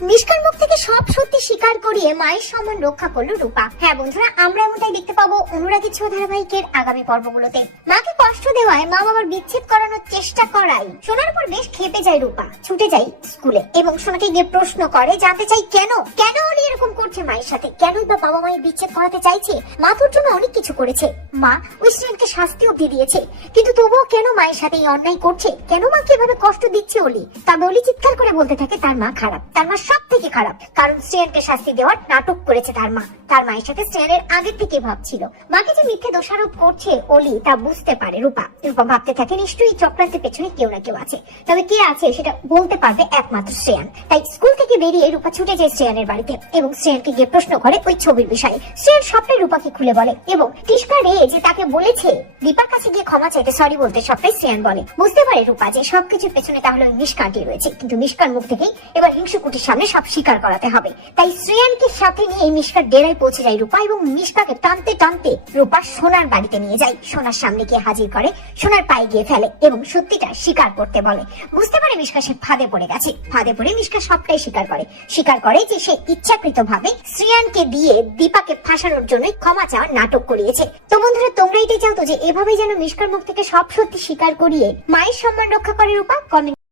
মিষ্কার মুখ থেকে সব সত্যি স্বীকার করিয়ে মায়ের সম্মান রক্ষা করল রূপা। হ্যাঁ বন্ধুরা, আমরা এমনটাই দেখতে পাবো অনুরাগী ছ ধারাবাহিকের আগামী পর্বগুলোতে। মাকে কষ্ট দেওয়ায় মা বাবার বিচ্ছেদ করানোর চেষ্টা করাই। শোনার পর বেশ খেপে যায় রূপা, ছুটে যায় স্কুলে এবং সোনাকে গিয়ে প্রশ্ন করে, জানতে চাই কেন? কেন উনি এরকম করছে মায়ের সাথে? কেনই বা বাবা মায়ের বিচ্ছেদ করাতে চাইছে? মা তোর জন্য অনেক কিছু করেছে। মা ওই স্টুডেন্টকে শাস্তি অব্দি দিয়েছে। কিন্তু তবুও কেন মায়ের সাথে এই অন্যায় করছে? কেন মাকে এভাবে কষ্ট দিচ্ছে অলি? তবে অলি চিৎকার করে বলতে থাকে তার মা খারাপ। তার মা সব থেকে খারাপ। কারণ শ্রেয়ানকে শাস্তি দেওয়ার নাটক করেছে তার মা। তার মায়ের সাথে শ্রেয়ানের আগে থেকে ভাবছিল মাকে যে মিথ্যে দোষারোপ করছে অলি, তা বুঝতে পারে রূপা। রূপা ভাবতে থাকে, নিশ্চয়ই চক্রান্তের পেছনে কেউ না কেউ আছে। তবে কে আছে সেটা বলতে পারবে একমাত্র শ্রেয়ান। তাই স্কুল থেকে বেরিয়ে রূপা ছুটে যায় শ্রেয়ানের বাড়িতে এবং শ্রেয়ানকে গিয়ে প্রশ্ন করে ওই ছবির বিষয়ে। শ্রেয়ান সবটাই রূপাকে খুলে বলে এবং টিস্কা রে যে তাকে বলেছে, দীপার কাছে গিয়ে ক্ষমা চাইতে সরি বলতে সবটাই শ্রেয়ান বলে। বুঝতে পারে রূপা যে সবকিছুর পেছনে তাহলে ওই মিসকাটি রয়েছে। কিন্তু মিসকার মুখ থেকেই এবার হিংসুকুটির সামনে সব স্বীকার করাতে হবে। তাই শ্রেয়ানকে সাথে নিয়ে এই মিসকার ডেরায় পৌঁছে যায় রূপা এবং মিসকাকে টানতে টানতে রূপা সোনার বাড়িতে নিয়ে যায়। সোনার সামনে গিয়ে হাজির করে, সোনার পায়ে গিয়ে ফেলে এবং সত্যিটা স্বীকার করতে বলে। বুঝতে পারে মিসকা সে ফাঁদে পড়ে গেছে। ফাঁদে পড়ে মিসকা সবটাই স্বীকার করে। স্বীকার করে যে সে ইচ্ছাকৃত ভাবে শ্রেয়ানকে দিয়ে দীপাকে ফাঁসানোর জন্য ক্ষমা চাওয়ার নাটক করিয়েছে। তো বন্ধুরা তোমরা এটাই চাও তো যে এভাবেই যেন মিসকার মুখ থেকে সব সত্যি স্বীকার করিয়ে মায়ের সম্মান রক্ষা করে রূপা কমেন্ট